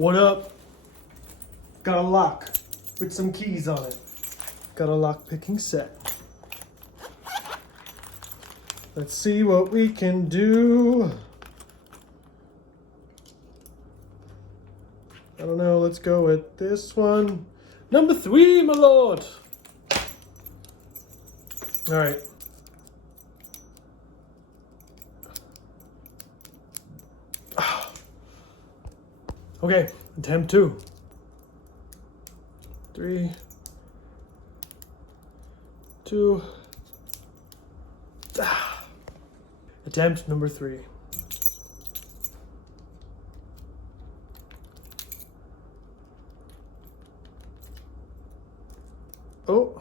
What up? Got a lock with some keys on it. Got a lock picking set. Let's see what we can do. I don't know, let's go with this one. Number 3, my lord. All right. Okay, attempt 2. 3, 2. Attempt number 3. Oh.